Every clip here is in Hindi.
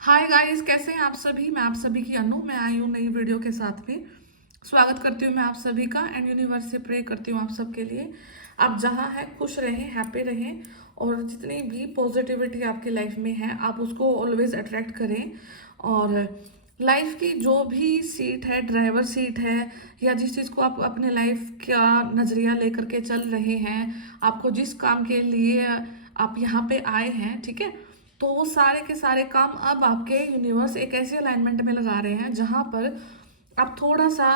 हाय गाइस, कैसे हैं आप सभी। मैं आप सभी की अनु। मैं आई हूँ नई वीडियो के साथ में। स्वागत करती हूँ मैं आप सभी का एंड यूनिवर्स से प्रे करती हूँ आप सबके लिए। आप जहाँ हैं खुश रहें, हैप्पी रहें और जितनी भी पॉजिटिविटी आपकी लाइफ में है आप उसको ऑलवेज अट्रैक्ट करें। और लाइफ की जो भी सीट है, ड्राइवर सीट है, या जिस चीज़ को आप अपने लाइफ का नज़रिया लेकर के चल रहे हैं, आपको जिस काम के लिए आप यहाँ पे आए हैं, ठीक है, तो वो सारे के सारे काम अब आपके यूनिवर्स एक ऐसे अलाइनमेंट में लगा रहे हैं जहाँ पर आप थोड़ा सा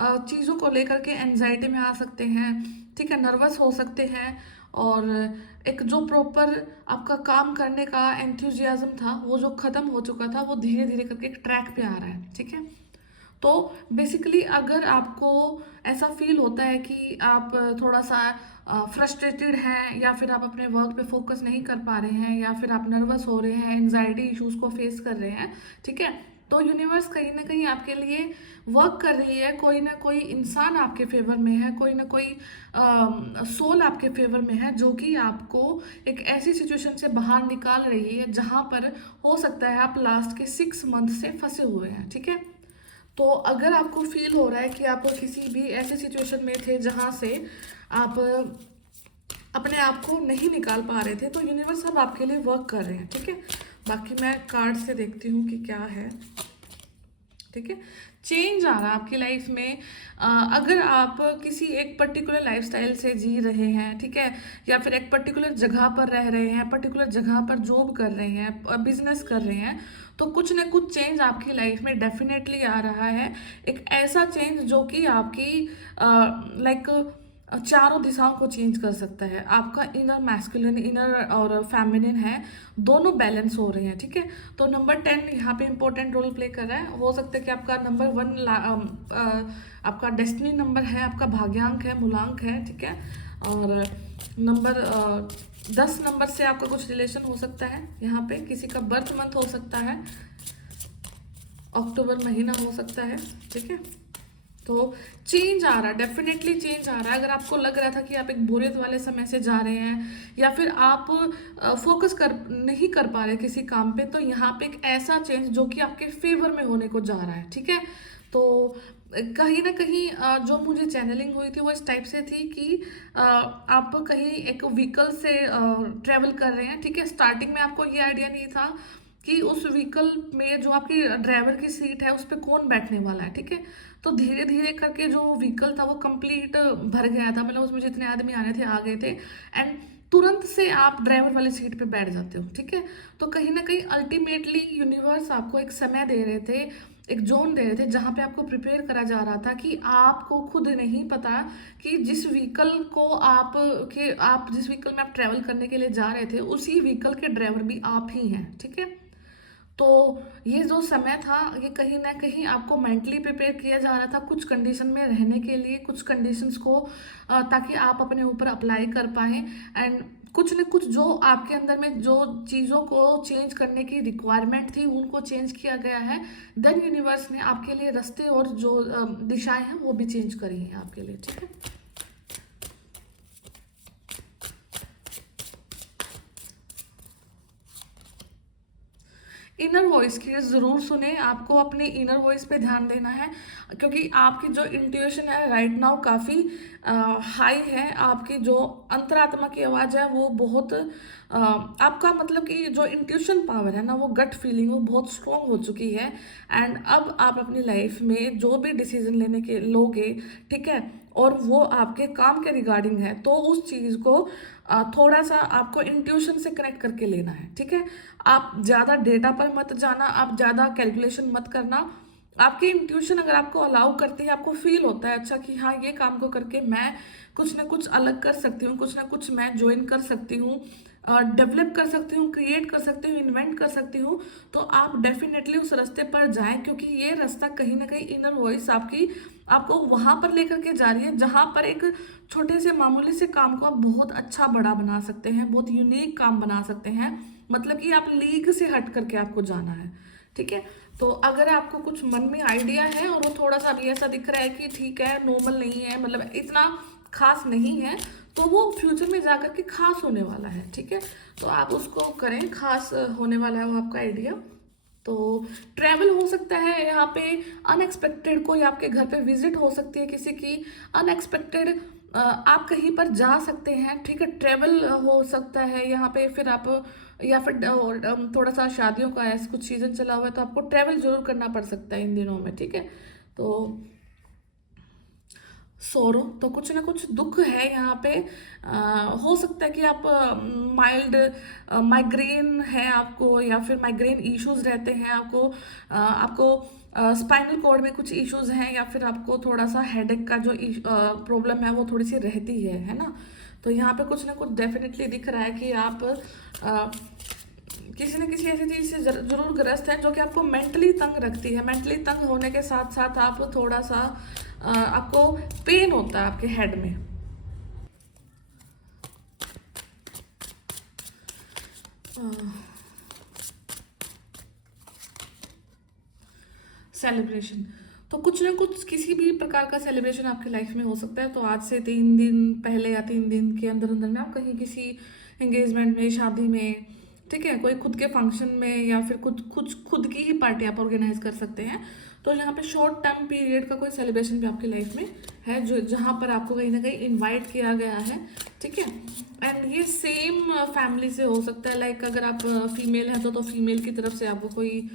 चीज़ों को लेकर के एनजाइटी में आ सकते हैं, ठीक है, नर्वस हो सकते हैं। और एक जो प्रॉपर आपका काम करने का एंथुजियाज्म था वो जो ख़त्म हो चुका था वो धीरे धीरे करके एक ट्रैक पे आ रहा है, ठीक है। तो बेसिकली अगर आपको ऐसा फील होता है कि आप थोड़ा सा फ्रस्ट्रेटेड हैं, या फिर आप अपने वर्क पे फोकस नहीं कर पा रहे हैं, या फिर आप नर्वस हो रहे हैं, एनजाइटी इश्यूज को फेस कर रहे हैं, ठीक है, तो यूनिवर्स कहीं ना कहीं आपके लिए वर्क कर रही है। कोई ना कोई इंसान आपके फेवर में है, कोई ना कोई सोल आपके फेवर में है जो कि आपको एक ऐसी सिचुएशन से बाहर निकाल रही है जहां पर हो सकता है आप लास्ट के 6 मंथ से फंसे हुए हैं, ठीक है। तो अगर आपको फील हो रहा है कि आप किसी भी ऐसे सिचुएशन में थे जहाँ से आप अपने आप को नहीं निकाल पा रहे थे, तो यूनिवर्स अब आपके लिए वर्क कर रहे हैं, ठीक है। बाकी मैं कार्ड से देखती हूँ कि क्या है, ठीक है। चेंज आ रहा है आपकी लाइफ में। अगर आप किसी एक पर्टिकुलर लाइफस्टाइल से जी रहे हैं, ठीक है, या फिर एक पर्टिकुलर जगह पर रह रहे हैं, पर्टिकुलर जगह पर जॉब कर रहे हैं, बिजनेस कर रहे हैं, तो कुछ ना कुछ चेंज आपकी लाइफ में डेफिनेटली आ रहा है। एक ऐसा चेंज जो कि आपकी लाइक चारों दिशाओं को चेंज कर सकता है। आपका इनर मैस्कुलिन, इनर और फेमिनिन है, दोनों बैलेंस हो रहे हैं, ठीक है। तो नंबर 10 यहाँ पे इंपॉर्टेंट रोल प्ले कर रहा है। हो सकता है कि आपका नंबर 1 आपका डेस्टिनी नंबर है, आपका भाग्यांक है, मूलांक है, ठीक है। और नंबर 10 नंबर से आपका कुछ रिलेशन हो सकता है। यहाँ पे किसी का बर्थ मंथ हो सकता है, अक्टूबर महीना हो सकता है, ठीक है। तो चेंज आ रहा है, डेफिनेटली चेंज आ रहा है। अगर आपको लग रहा था कि आप एक बोरियत वाले समय से जा रहे हैं, या फिर आप फोकस कर नहीं कर पा रहे किसी काम पे, तो यहाँ पे एक ऐसा चेंज जो कि आपके फेवर में होने को जा रहा है, ठीक है। तो कहीं ना कहीं जो मुझे चैनलिंग हुई थी वो इस टाइप से थी कि आप कहीं एक व्हीकल से ट्रेवल कर रहे हैं, ठीक है। स्टार्टिंग में आपको ये आइडिया नहीं था कि उस व्हीकल में जो आपकी ड्राइवर की सीट है उस पर कौन बैठने वाला है, ठीक है। तो धीरे धीरे करके जो व्हीकल था वो कंप्लीट भर गया था, मतलब उसमें जितने आदमी आ रहे थे आ गए थे, एंड तुरंत से आप ड्राइवर वाली सीट पे बैठ जाते हो, ठीक है। तो कहीं ना कहीं अल्टीमेटली यूनिवर्स आपको एक समय दे रहे थे, एक जोन दे रहे थे जहाँ पे आपको प्रिपेयर करा जा रहा था कि आपको खुद नहीं पता कि जिस व्हीकल को आप जिस व्हीकल में आप ट्रैवल करने के लिए जा रहे थे उसी व्हीकल के ड्राइवर भी आप ही हैं, ठीक है। तो ये जो समय था ये कहीं ना कहीं आपको मेंटली प्रिपेयर किया जा रहा था कुछ कंडीशन में रहने के लिए, कुछ कंडीशंस को ताकि आप अपने ऊपर अप्लाई कर पाएं। एंड कुछ न कुछ जो आपके अंदर में जो चीज़ों को चेंज करने की रिक्वायरमेंट थी उनको चेंज किया गया है। देन यूनिवर्स ने आपके लिए रास्ते और जो दिशाएं हैं वो भी चेंज करी हैं आपके लिए, ठीक है। इनर वॉइस की ज़रूर सुने, आपको अपने इनर वॉइस पे ध्यान देना है, क्योंकि आपकी जो इंट्यूशन है राइट नाउ काफ़ी हाई है। आपकी जो अंतरात्मा की आवाज़ है वो बहुत आपका मतलब कि जो इंट्यूशन पावर है ना, वो गट फीलिंग वो बहुत स्ट्रॉन्ग हो चुकी है। एंड अब आप अपनी लाइफ में जो भी डिसीजन लेने के लोगे, ठीक है, और वो आपके काम के रिगार्डिंग है, तो उस चीज़ को थोड़ा सा आपको इंट्यूशन से कनेक्ट करके लेना है, ठीक है। आप ज़्यादा डेटा पर मत जाना, आप ज़्यादा कैलकुलेशन मत करना। आपकी इंट्यूशन अगर आपको अलाउ करती है, आपको फील होता है अच्छा कि हाँ ये काम को करके मैं कुछ ना कुछ अलग कर सकती हूँ, कुछ ना कुछ मैं ज्वाइन कर सकती हूँ, डेवलप कर सकती हूँ, क्रिएट कर सकती हूँ, इन्वेंट कर सकती हूँ, तो आप डेफिनेटली उस रास्ते पर जाएं, क्योंकि ये रास्ता कहीं ना कहीं इनर वॉइस आपकी आपको वहां पर लेकर के जा रही है जहां पर एक छोटे से मामूली से काम को आप बहुत अच्छा बड़ा बना सकते हैं, बहुत यूनिक काम बना सकते हैं। मतलब कि आप लीग से हट करके आपको जाना है, ठीक है। तो अगर आपको कुछ मन में आइडिया है और वो थोड़ा सा अभी ऐसा दिख रहा है कि ठीक है नॉर्मल नहीं है, मतलब इतना खास नहीं है, तो वो फ्यूचर में जाकर के खास होने वाला है, ठीक है। तो आप उसको करें, खास होने वाला है वो आपका आइडिया। तो ट्रैवल हो सकता है यहाँ पे, अनएक्सपेक्टेड कोई आपके घर पे विजिट हो सकती है किसी की, अनएक्सपेक्टेड आप कहीं पर जा सकते हैं, ठीक है। ट्रैवल हो सकता है यहाँ पे, फिर आप या फिर थोड़ा सा शादियों का ऐसा कुछ सीजन चला हुआ है तो आपको ट्रैवल जरूर करना पड़ सकता है इन दिनों में, ठीक है। तो सोरो तो कुछ ना कुछ दुख है यहाँ पे। हो सकता है कि आप माइल्ड माइग्रेन है आपको, या फिर माइग्रेन इश्यूज रहते हैं आपको, आपको स्पाइनल कॉर्ड में कुछ इश्यूज हैं, या फिर आपको थोड़ा सा हेडेक का जो प्रॉब्लम है वो थोड़ी सी रहती है ना। तो यहाँ पे कुछ ना कुछ डेफिनेटली दिख रहा है कि आप किसी न किसी ऐसी चीज़ से जरूर ग्रस्त है जो कि आपको मेंटली तंग रखती है। मेंटली तंग होने के साथ साथ आप थोड़ा सा आपको पेन होता है आपके हेड में। सेलिब्रेशन तो कुछ ना कुछ किसी भी प्रकार का सेलिब्रेशन आपकी लाइफ में हो सकता है। तो आज से 3 दिन पहले या 3 दिन के अंदर अंदर में आप कहीं किसी एंगेजमेंट में, शादी में, ठीक है, कोई खुद के फंक्शन में, या फिर खुद की ही पार्टी आप ऑर्गेनाइज कर सकते हैं। तो यहाँ पे शॉर्ट टर्म पीरियड का कोई सेलिब्रेशन भी आपकी लाइफ में है जो जहाँ पर आपको कहीं ना कहीं इनवाइट किया गया है, ठीक है। एंड ये सेम फैमिली से हो सकता है, लाइक अगर आप फीमेल हैं तो फीमेल की तरफ से आपको कोई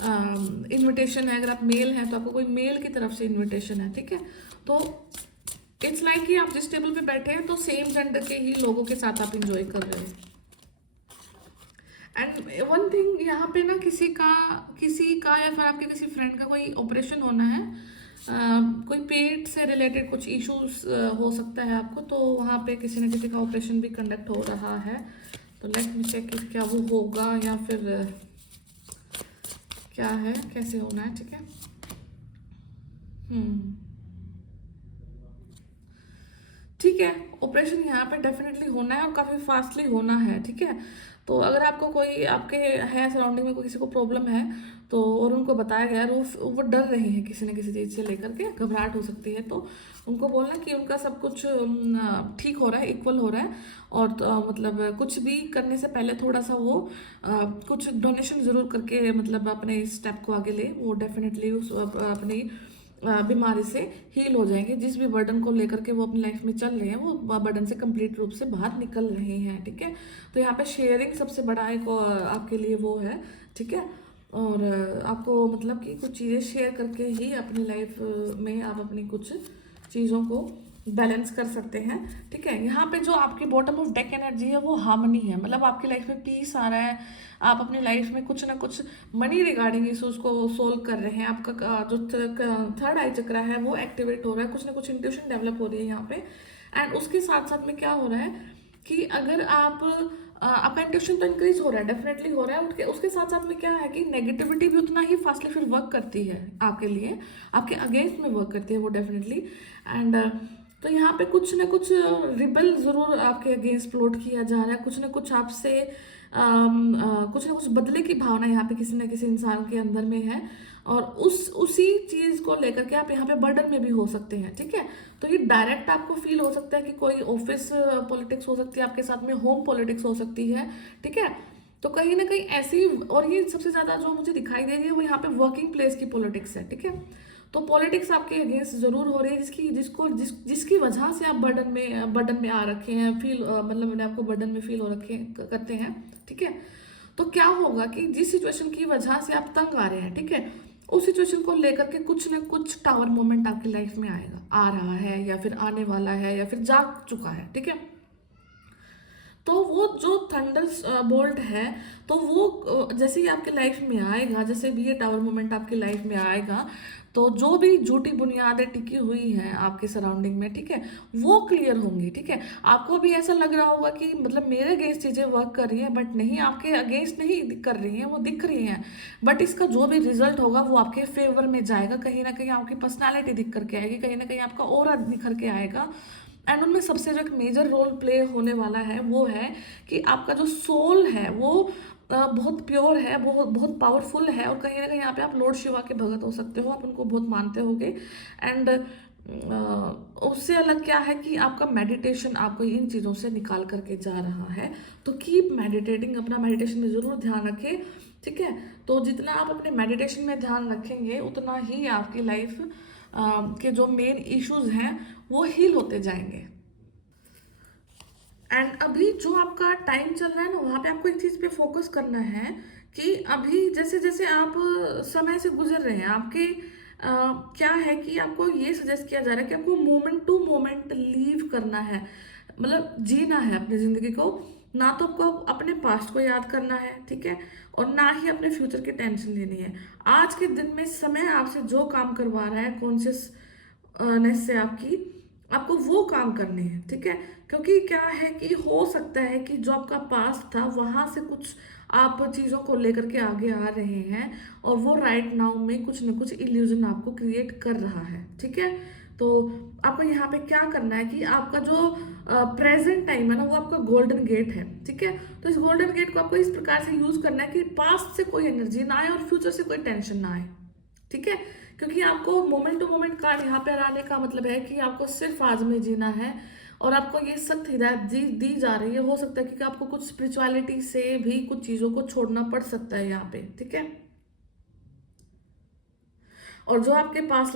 इनविटेशन है, अगर आप मेल हैं तो आपको कोई मेल की तरफ से इनविटेशन है, ठीक है। तो इट्स लाइक कि आप जिस टेबल पे बैठे हैं तो सेम जेंडर के ही लोगों के साथ आप इंजॉय कर रहे हैं। एंड वन थिंग यहाँ पे ना किसी का या फिर आपके किसी फ्रेंड का कोई ऑपरेशन होना है, कोई पेट से रिलेटेड कुछ इश्यूज हो सकता है आपको, तो वहाँ पे किसी न किसी का ऑपरेशन भी कंडक्ट हो रहा है। तो लेट मी चेक क्या वो होगा या फिर क्या है, कैसे होना है, ठीक है। ठीक है, ऑपरेशन यहाँ पे डेफिनेटली होना है और काफ़ी फास्टली होना है, ठीक है। तो अगर आपको कोई आपके है सराउंडिंग में कोई किसी को प्रॉब्लम है तो, और उनको बताया गया है, वो डर रहे हैं किसी न किसी चीज़ से लेकर के, घबराहट हो सकती है, तो उनको बोलना कि उनका सब कुछ ठीक हो रहा है, इक्वल हो रहा है। और मतलब कुछ भी करने से पहले थोड़ा सा वो कुछ डोनेशन ज़रूर करके मतलब अपने इस स्टेप को आगे ले, वो डेफिनेटली उस अपनी बीमारी से हील हो जाएंगे। जिस भी बर्डन को लेकर के वो अपनी लाइफ में चल रहे हैं वो बर्डन से कंप्लीट रूप से बाहर निकल रहे हैं, ठीक है। तो यहाँ पे शेयरिंग सबसे बड़ा एक आपके लिए वो है, ठीक है। और आपको मतलब कि कुछ चीज़ें शेयर करके ही अपनी लाइफ में आप अपनी कुछ चीज़ों को बैलेंस कर सकते हैं, ठीक है। यहाँ पे जो आपकी बॉटम ऑफ डेक एनर्जी है वो हार्मनी है, मतलब आपकी लाइफ में पीस आ रहा है, आप अपनी लाइफ में कुछ ना कुछ मनी रिगार्डिंग इशूज को सोल्व कर रहे हैं, आपका जो थर्ड आई चक्रा है वो एक्टिवेट हो रहा है, कुछ ना कुछ इंट्यूशन डेवलप हो रही है यहाँ पे। एंड उसके साथ साथ में क्या हो रहा है कि अगर आप आपका इंट्यूशन तो इंक्रीज हो रहा है, डेफिनेटली हो रहा है, उसके साथ साथ में क्या है कि नेगेटिविटी भी उतना ही फास्टली फिर वर्क करती है आपके लिए, आपके अगेंस्ट में वर्क करती है वो डेफिनेटली। एंड तो यहाँ पे कुछ ना कुछ रिबल ज़रूर आपके अगेंस्ट प्लॉट किया जा रहा है, कुछ ना कुछ आपसे कुछ ना कुछ बदले की भावना यहाँ पे किसी न किसी इंसान के अंदर में है, और उसी चीज़ को लेकर के आप यहाँ पे बर्डन में भी हो सकते हैं, ठीक है। तो ये डायरेक्ट आपको फील हो सकता है कि कोई ऑफिस पॉलिटिक्स हो सकती है आपके साथ में, होम पॉलिटिक्स हो सकती है, ठीक है। तो कहीं ना कहीं ऐसी, और ये सबसे ज़्यादा जो मुझे दिखाई दे रही है वो यहाँ पे वर्किंग प्लेस की पॉलिटिक्स है, ठीक है। तो पॉलिटिक्स आपके अगेंस्ट जरूर हो रही है, जिसकी वजह से आप बर्डन में आ रखे हैं, फील मतलब मैंने आपको बर्डन में फील हो रखे करते हैं, ठीक है। तो क्या होगा कि जिस सिचुएशन की वजह से आप तंग आ रहे हैं, ठीक है, उस सिचुएशन को लेकर के कुछ ना कुछ टावर मोमेंट आपकी लाइफ में आएगा, आ रहा है या फिर आने वाला है या फिर जा चुका है, ठीक है। तो वो जो थंडर बोल्ट है तो वो जैसे ही आपकी लाइफ में आएगा, जैसे भी ये टावर मोमेंट आपकी लाइफ में आएगा, तो जो भी झूठी बुनियादें टिकी हुई हैं आपके सराउंडिंग में, ठीक है, वो क्लियर होंगी, ठीक है। आपको भी ऐसा लग रहा होगा कि मतलब मेरे अगेंस्ट चीज़ें वर्क कर रही हैं, बट नहीं, आपके अगेंस्ट नहीं कर रही हैं, वो दिख रही हैं, बट इसका जो भी रिजल्ट होगा वो आपके फेवर में जाएगा, कहीं ना कहीं आपकी पर्सनैलिटी दिख करके आएगी, कहीं ना कहीं आपका ऑरा निखर के आएगा। एंड उनमें सबसे जो एक मेजर रोल प्ले होने वाला है वो है कि आपका जो सोल है वो बहुत प्योर है, बहुत बहुत पावरफुल है, और कहीं ना कहीं यहाँ पे आप लॉर्ड शिवा के भगत हो सकते हो, आप उनको बहुत मानते होगे। एंड उससे अलग क्या है कि आपका मेडिटेशन आपको इन चीज़ों से निकाल करके जा रहा है। तो कीप मेडिटेटिंग, अपना मेडिटेशन में ज़रूर ध्यान रखें। ठीक है। तो जितना आप अपने मेडिटेशन में ध्यान रखेंगे उतना ही आपकी लाइफ के जो मेन इश्यूज हैं वो हील होते जाएंगे। एंड अभी जो आपका टाइम चल रहा है ना, वहाँ पे आपको एक चीज़ पे फोकस करना है कि अभी जैसे जैसे आप समय से गुजर रहे हैं, आपके क्या है कि आपको ये सजेस्ट किया जा रहा है कि आपको मोमेंट टू मोमेंट लीव करना है, मतलब जीना है अपनी ज़िंदगी को। ना तो आपको अपने पास्ट को याद करना है, ठीक है, और ना ही अपने फ्यूचर की टेंशन लेनी है। आज के दिन में समय आपसे जो काम करवा रहा है कॉन्शियसनेस से आपको वो काम करने हैं, ठीक है। क्योंकि क्या है कि हो सकता है कि जो आपका पास्ट था वहां से कुछ आप चीज़ों को लेकर के आगे आ रहे हैं और वो राइट नाउ में कुछ ना कुछ इल्यूजन आपको क्रिएट कर रहा है, ठीक है। तो आपको यहाँ पे क्या करना है कि आपका जो प्रेजेंट टाइम है ना वो आपका गोल्डन गेट है, ठीक है। तो इस गोल्डन गेट को आपको इस प्रकार से यूज करना है कि पास्ट से कोई एनर्जी ना आए और फ्यूचर से कोई टेंशन ना आए, ठीक है। क्योंकि आपको मोमेंट टू मोमेंट कार्ड यहाँ पे लाने का मतलब है कि आपको सिर्फ आज में जीना है और आपको ये सख्त हिदायत दी जा रही है। हो सकता है कि आपको कुछ स्पिरिचुअलिटी से भी कुछ चीज़ों को छोड़ना पड़ सकता है यहाँ पे, ठीक है। और जो आपके पास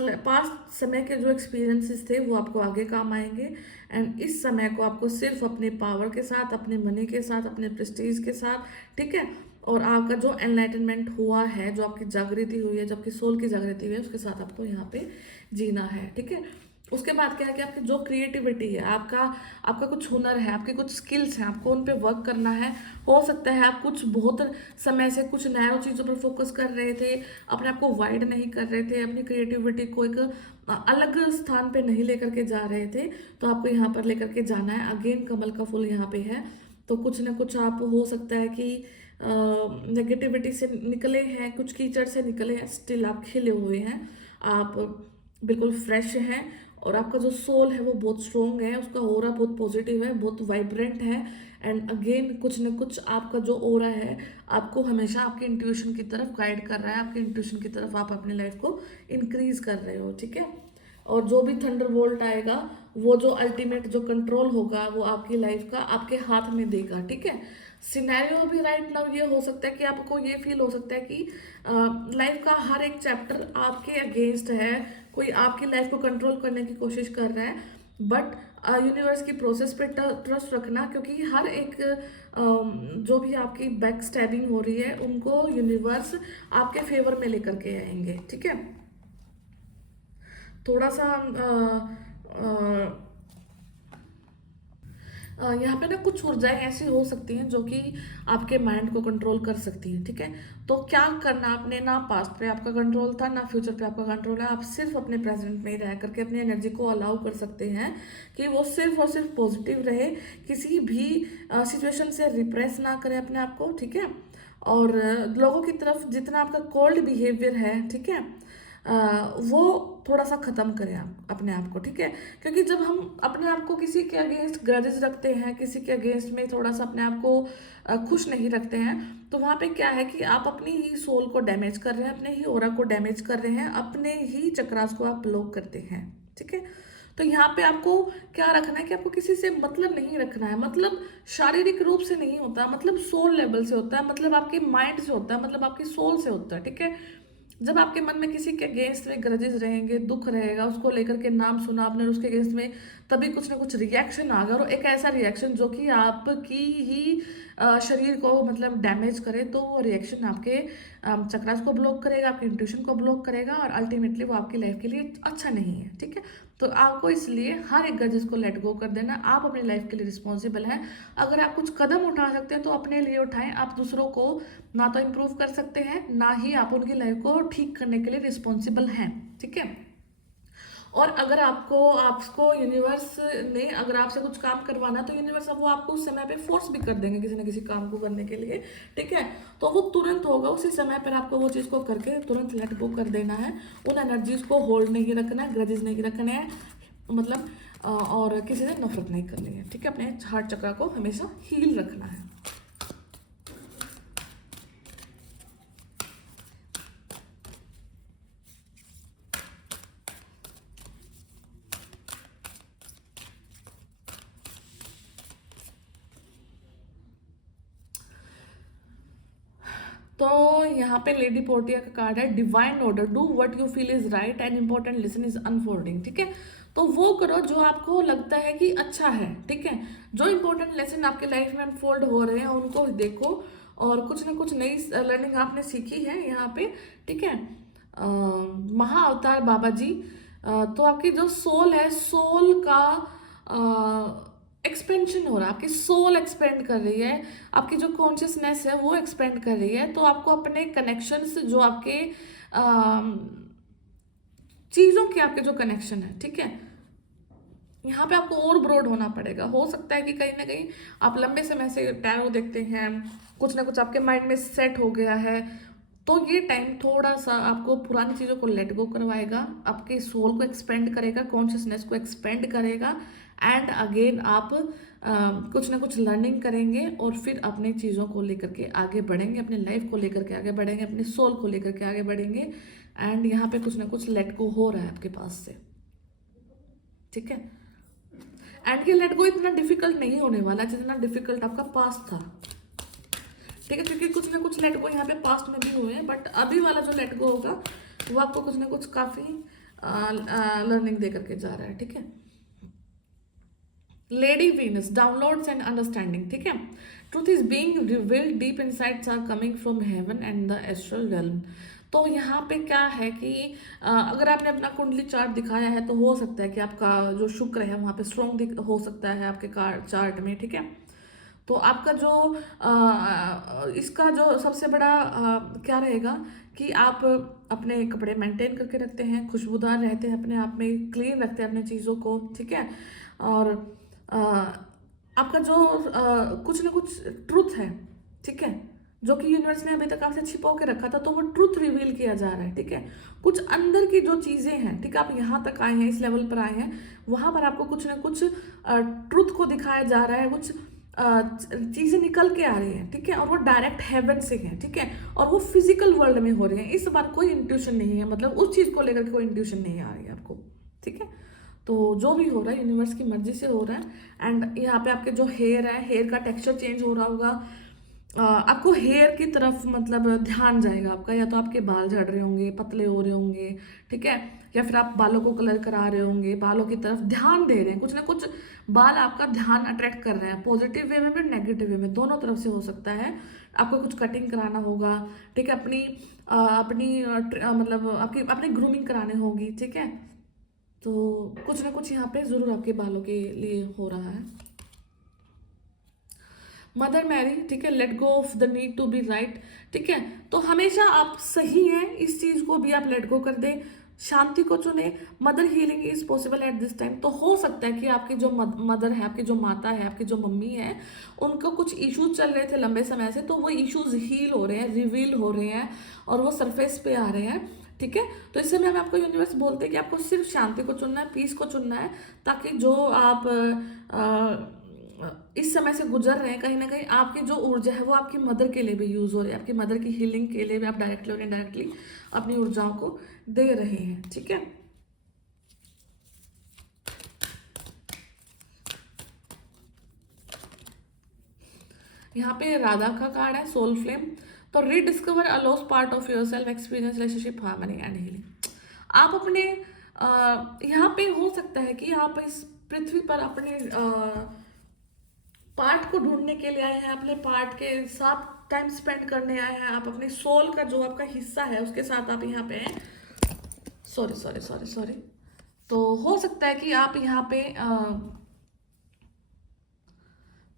समय के जो एक्सपीरियंसेस थे वो आपको आगे काम आएंगे। एंड इस समय को आपको सिर्फ अपने पावर के साथ, अपने मनी के साथ, अपने प्रेस्टीज के साथ, ठीक है, और आपका जो एनलाइटनमेंट हुआ है, जो आपकी जागृति हुई है, जो आपकी सोल की जागृति हुई है, उसके साथ आपको यहाँ पे जीना है, ठीक है। उसके बाद क्या है कि आपकी जो क्रिएटिविटी है, आपका आपका कुछ हुनर है, आपके कुछ स्किल्स हैं, आपको उन पे वर्क करना है। हो सकता है आप कुछ बहुत समय से कुछ नैरो चीज़ों पर फोकस कर रहे थे, अपने आप को वाइड नहीं कर रहे थे, अपनी क्रिएटिविटी को एक अलग स्थान पे नहीं लेकर के जा रहे थे, तो आपको यहाँ पर लेकर के जाना है। अगेन कमल का फूल यहाँ पे है, तो कुछ ना कुछ आप हो सकता है कि नेगेटिविटी से निकले हैं, कुछ कीचड़ से निकले हैं, स्टिल आप खिले हुए हैं, आप बिल्कुल फ्रेश हैं और आपका जो सोल है वो बहुत स्ट्रोंग है, उसका ऑरा बहुत पॉजिटिव है, बहुत वाइब्रेंट है। एंड अगेन कुछ न कुछ आपका जो ऑरा है आपको हमेशा आपके इंट्यूशन की तरफ गाइड कर रहा है, आपके इंट्यूशन की तरफ आप अपनी लाइफ को इंक्रीज कर रहे हो, ठीक है। और जो भी थंडर बोल्ट आएगा, वो जो अल्टीमेट जो कंट्रोल होगा वो आपकी लाइफ का आपके हाथ में देगा, ठीक है। सिनेरियो भी राइट नाउ ये हो सकता है कि आपको ये फील हो सकता है कि लाइफ का हर एक चैप्टर आपके अगेंस्ट है, कोई आपकी लाइफ को कंट्रोल करने की कोशिश कर रहा है। बट यूनिवर्स की प्रोसेस पे ट्रस्ट रखना, क्योंकि हर एक जो भी आपकी बैक स्टैबिंग हो रही है उनको यूनिवर्स आपके फेवर में लेकर के आएंगे, ठीक है। थोड़ा सा यहाँ पे ना कुछ ऊर्जाएं ऐसी हो सकती हैं जो कि आपके माइंड को कंट्रोल कर सकती हैं, ठीक है। तो क्या करना आपने, ना पास्ट पे आपका कंट्रोल था ना फ्यूचर पे आपका कंट्रोल है, आप सिर्फ अपने प्रेजेंट में ही रह करके अपनी एनर्जी को अलाउ कर सकते हैं कि वो सिर्फ और सिर्फ पॉजिटिव रहे, किसी भी सिचुएशन से रिप्रेस ना करें अपने आप को, ठीक है। और लोगों की तरफ जितना आपका कोल्ड बिहेवियर है, ठीक है, वो थोड़ा सा ख़त्म करें आप अपने आप को, ठीक है। क्योंकि जब हम अपने आप को किसी के अगेंस्ट ग्रजेस रखते हैं, किसी के अगेंस्ट में थोड़ा सा अपने आप को खुश नहीं रखते हैं, तो वहाँ पे क्या है कि आप अपनी ही सोल को डैमेज कर रहे हैं, अपने ही ऑरा को डैमेज कर रहे हैं, अपने ही चक्रास को आप ब्लॉक करते हैं, ठीक है। तो यहाँ पे आपको क्या रखना है कि आपको किसी से मतलब नहीं रखना है। मतलब शारीरिक रूप से नहीं होता, मतलब सोल लेवल से होता है, मतलब आपके माइंड से होता है, मतलब आपकी सोल से होता है, ठीक है। जब आपके मन में किसी के अगेंस्ट में ग्रजेस रहेंगे, दुख रहेगा, उसको लेकर के नाम सुना आपने और उसके अगेंस्ट में तभी कुछ ना कुछ रिएक्शन आ गया, और एक ऐसा रिएक्शन जो कि आपकी ही शरीर को मतलब डैमेज करे, तो वो रिएक्शन आपके चक्रास को ब्लॉक करेगा, आपके इंट्यूशन को ब्लॉक करेगा और अल्टीमेटली वो आपकी लाइफ के लिए अच्छा नहीं है, ठीक है। तो आपको इसलिए हर एक ग्रजेस को लेट गो कर देना। आप अपनी लाइफ के लिए रिस्पॉन्सिबल हैं। अगर आप कुछ कदम उठा सकते हैं तो अपने लिए उठाएं। आप दूसरों को ना तो इम्प्रूव कर सकते हैं, ना ही आप उनकी लाइफ को ठीक करने के लिए रिस्पॉन्सिबल हैं, ठीक है। और अगर आपको यूनिवर्स ने अगर आपसे कुछ काम करवाना है तो यूनिवर्स अब वो आपको उस समय पे फोर्स भी कर देंगे किसी ना किसी काम को करने के लिए, ठीक है। तो वो तुरंत होगा, उसी समय पर आपको वो चीज़ को करके तुरंत लेट गो कर देना है। उन एनर्जीज को होल्ड नहीं रखना है, ग्रजेस नहीं रखने हैं, मतलब और किसी से नफरत नहीं करनी है, ठीक है। अपने हार्ट चक्र को हमेशा हील रखना है। तो यहाँ पे लेडी पोर्टिया का कार्ड है, divine order, do what you feel is right and important lesson is unfolding. ठीक है, तो वो करो जो आपको लगता है कि अच्छा है। ठीक है, जो इंपॉर्टेंट लेसन आपके लाइफ में अनफोल्ड हो रहे हैं उनको देखो, और कुछ ना कुछ नई लर्निंग आपने सीखी है यहाँ पे। ठीक है, महा अवतार बाबा जी, तो आपकी जो सोल है, सोल का एक्सपेंशन हो रहा है, आपकी सोल एक्सपेंड कर रही है, आपकी जो कॉन्शियसनेस है वो एक्सपेंड कर रही है। तो आपको अपने कनेक्शंस जो आपके चीज़ों के आपके जो कनेक्शन है, ठीक है, यहाँ पे आपको और ब्रॉड होना पड़ेगा। हो सकता है कि कहीं ना कहीं आप लंबे समय से टैरो देखते हैं, कुछ ना कुछ आपके माइंड में सेट हो गया है, तो ये टाइम थोड़ा सा आपको पुरानी चीज़ों को लेट गो करवाएगा, आपके सोल को एक्सपेंड करेगा, कॉन्शियसनेस को एक्सपेंड करेगा, एंड अगेन आप कुछ ना कुछ लर्निंग करेंगे और फिर अपने चीज़ों को लेकर के आगे बढ़ेंगे, अपने लाइफ को लेकर के आगे बढ़ेंगे, अपने सोल को लेकर के आगे बढ़ेंगे। एंड यहाँ पे कुछ ना कुछ लेट गो हो रहा है आपके पास से। ठीक है, एंड ये लेट गो इतना डिफिकल्ट नहीं होने वाला जितना डिफिकल्ट आपका पास्ट था। ठीक है, क्योंकि कुछ ना कुछ लेट गो यहाँ पे पास्ट में भी हुए हैं, बट अभी वाला जो लेट गो होगा वो आपको कुछ ना कुछ काफ़ी लर्निंग दे करके जा रहा है। ठीक है, lady Venus, downloads and understanding. ठीक है, truth is being revealed, deep insights are coming from heaven and the astral realm. तो यहाँ पे क्या है कि अगर आपने अपना कुंडली चार्ट दिखाया है तो हो सकता है कि आपका जो शुक्र है वहाँ पे स्ट्रॉन्ग हो सकता है आपके कार्ड चार्ट में। ठीक है, तो आपका जो इसका जो सबसे बड़ा क्या रहेगा कि आप अपने कपड़े मेंटेन करके रखते हैं, खुशबूदार रहते हैं, अपने आप में क्लीन रखते हैं अपने चीज़ों को। ठीक है, और आपका जो कुछ ना कुछ ट्रुथ है, ठीक है, जो कि यूनिवर्स ने अभी तक आपसे छिपा के रखा था, तो वो ट्रुथ रिवील किया जा रहा है। ठीक है, कुछ अंदर की जो चीज़ें हैं, ठीक है, आप यहाँ तक आए हैं, इस लेवल पर आए हैं, वहाँ पर आपको कुछ ना कुछ ट्रुथ को दिखाया जा रहा है, कुछ चीज़ें निकल के आ रही हैं। ठीक है, और वो डायरेक्ट हेवन से हैं। ठीक है, और वो फिजिकल वर्ल्ड में हो रही हैं। इस बार कोई इंट्यूशन नहीं है, मतलब उस चीज़ को लेकर के कोई इंट्यूशन नहीं आ रही है आपको। ठीक है, तो जो भी हो रहा है यूनिवर्स की मर्जी से हो रहा है। एंड यहाँ पे आपके जो हेयर है, हेयर का टेक्सचर चेंज हो रहा होगा, आपको हेयर की तरफ मतलब ध्यान जाएगा आपका, या तो आपके बाल झड़ रहे होंगे, पतले हो रहे होंगे। ठीक है, या फिर आप बालों को कलर करा रहे होंगे, बालों की तरफ ध्यान दे रहे हैं, कुछ ना कुछ बाल आपका ध्यान अट्रैक्ट कर रहे हैं, पॉजिटिव वे में भी नेगेटिव वे में, दोनों तरफ से हो सकता है। आपको कुछ कटिंग कराना होगा। ठीक है, मतलब आपकी अपनी ग्रूमिंग करानी होगी। ठीक है, तो कुछ ना कुछ यहाँ पे ज़रूर आपके बालों के लिए हो रहा है। मदर मैरी, ठीक है, let go of the need to be right. ठीक है, तो हमेशा आप सही हैं, इस चीज़ को भी आप लेट गो कर दें, शांति को चुने। Mother healing is possible at this time. तो हो सकता है कि आपकी जो मदर है, आपकी जो माता है, आपकी जो मम्मी है, उनको कुछ इश्यूज चल रहे थे लंबे समय से, तो वो इश्यूज हील हो रहे हैं, रिवील हो रहे हैं, और वो सरफेस पे आ रहे हैं। ठीक है, तो इस समय में आपको यूनिवर्स बोलते हैं कि आपको सिर्फ शांति को चुनना है, पीस को चुनना है, ताकि जो आप इस समय से गुजर रहे हैं, कहीं ना कहीं आपकी जो ऊर्जा है वो आपकी मदर के लिए भी यूज हो रही है, आपकी मदर की हीलिंग के लिए भी आप डायरेक्टली और इनडायरेक्टली अपनी ऊर्जाओं को दे रहे हैं। ठीक है, यहाँ पे राधा का कार्ड है, सोल फ्लेम। तो rediscover a lost part of your self, experience relationship, harmony and healing. आप अपने यहाँ पे हो सकता है कि आप इस पृथ्वी पर अपने पार्ट को ढूंढने के लिए आए हैं, अपने पार्ट के साथ टाइम स्पेंड करने आए हैं, आप अपने सोल का जो आपका हिस्सा है उसके साथ आप यहाँ पे हैं। Sorry sorry sorry sorry. तो हो सकता है कि आप यहाँ पे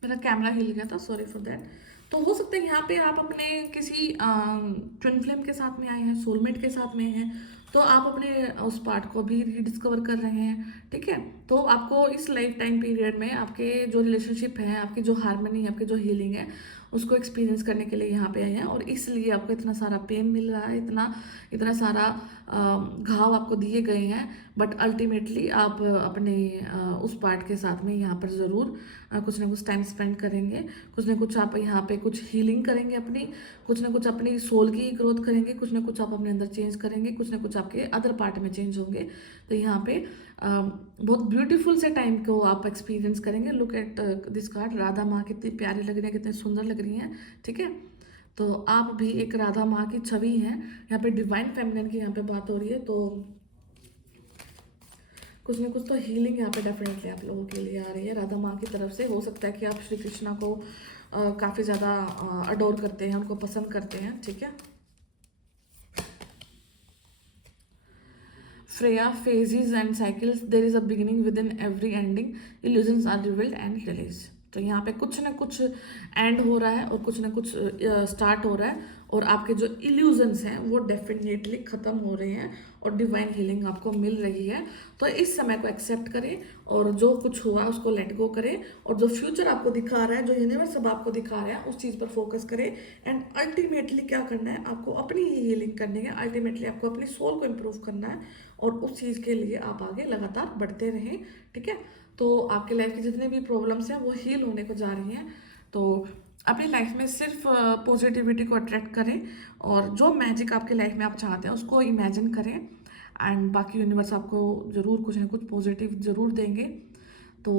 मेरा कैमरा हिल गया था, सॉरी फॉर दैट। तो हो सकता है यहाँ पे आप अपने किसी ट्विन फ्लेम के साथ में आए हैं, सोलमेट के साथ में हैं, तो आप अपने उस पार्ट को भी रीडिस्कवर कर रहे हैं। ठीक है, तो आपको इस लाइफ टाइम पीरियड में आपके जो रिलेशनशिप है, आपकी जो हार्मनी है, आपकी जो हीलिंग है, उसको एक्सपीरियंस करने के लिए यहाँ पे आए हैं, और इसलिए आपको इतना सारा पेन मिल रहा है, इतना इतना सारा घाव आपको दिए गए हैं, बट अल्टीमेटली आप अपने उस पार्ट के साथ में यहाँ पर ज़रूर कुछ ना कुछ टाइम स्पेंड करेंगे, कुछ ना कुछ आप यहाँ पे कुछ हीलिंग करेंगे अपनी, कुछ ना कुछ अपनी सोल की ग्रोथ करेंगे, कुछ ना कुछ आप अपने अंदर चेंज करेंगे, कुछ ना कुछ आपके अदर पार्ट में चेंज होंगे। तो यहाँ पे बहुत ब्यूटीफुल से टाइम को आप एक्सपीरियंस करेंगे। Look at this card, Radha माँ कितनी प्यारी लग रही है, कितनी सुंदर लग रही हैं। ठीक है, तो आप भी एक राधा माँ की छवि हैं। यहाँ पे डिवाइन फेमिनिन की यहाँ पे बात हो रही है, तो कुछ ना कुछ तो हीलिंग यहाँ पे डेफिनेटली आप लोगों के लिए आ रही है राधा माँ की तरफ से। हो सकता है कि आप श्री कृष्णा को काफ़ी ज़्यादा अडोर करते हैं, उनको पसंद करते हैं, ठीक है। Freya, phases and cycles, there is a beginning within every ending. Illusions are revealed and released. तो यहाँ पे कुछ ना कुछ एंड हो रहा है और कुछ ना कुछ स्टार्ट हो रहा है, और आपके जो इल्यूजन्स हैं वो डेफिनेटली ख़त्म हो रहे हैं और डिवाइन हीलिंग आपको मिल रही है। तो इस समय को एक्सेप्ट करें और जो कुछ हुआ उसको लेट गो करें, और जो फ्यूचर आपको दिखा रहा है, जो यूनिवर्स अब आपको दिखा रहा है, उस चीज़ पर फोकस करें। एंड अल्टीमेटली क्या करना है, आपको अपनी ही हीलिंग करनी है। अल्टीमेटली आपको अपनी सोल को इम्प्रूव करना है, और उस चीज़ के लिए आप आगे लगातार बढ़ते रहें, ठीक है। तो आपके लाइफ की जितने भी प्रॉब्लम्स हैं वो हील होने को जा रही हैं। तो अपनी लाइफ में सिर्फ पॉजिटिविटी को अट्रैक्ट करें, और जो मैजिक आपके लाइफ में आप चाहते हैं उसको इमेजिन करें, एंड बाकी यूनिवर्स आपको ज़रूर कुछ ना कुछ पॉजिटिव ज़रूर देंगे। तो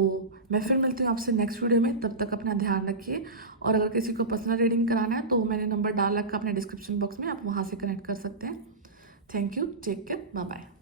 मैं फिर मिलती हूँ आपसे नेक्स्ट वीडियो में, तब तक अपना ध्यान रखिए। और अगर किसी को पर्सनल रीडिंग कराना है तो मैंने नंबर डाल रखा अपने डिस्क्रिप्शन बॉक्स में, आप वहाँ से कनेक्ट कर सकते हैं। Thank you, take care, bye bye.